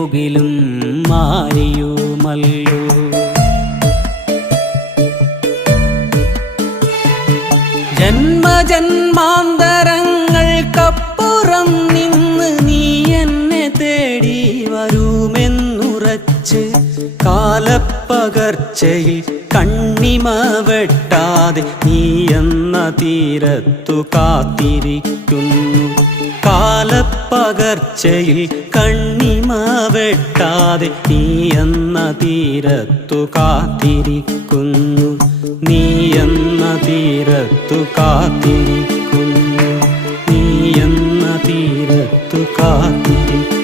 മുകിലും മാരിയുമല്ലോ. ജന്മജന്മാന്തരങ്ങൾക്കപ്പുറം നിന്ന് നീ എന്നെ തേടി വരുമെന്നുറച്ച് കാലപ്പകർച്ചയിൽ കണ്ണിമ വെട്ടാതെ നീ എന്ന തീരത്തു കാത്തിരിക്കുന്നു. കാലപ്പകർച്ചയിൽ കണ്ണിമ വെട്ടാതെ നീ എന്ന തീരത്തു കാത്തിരിക്കുന്നു. നീ എന്ന തീരത്തു കാത്തിരിക്കുന്നു. നീ എന്ന തീരത്തു കാത്തിരിക്കുന്നു.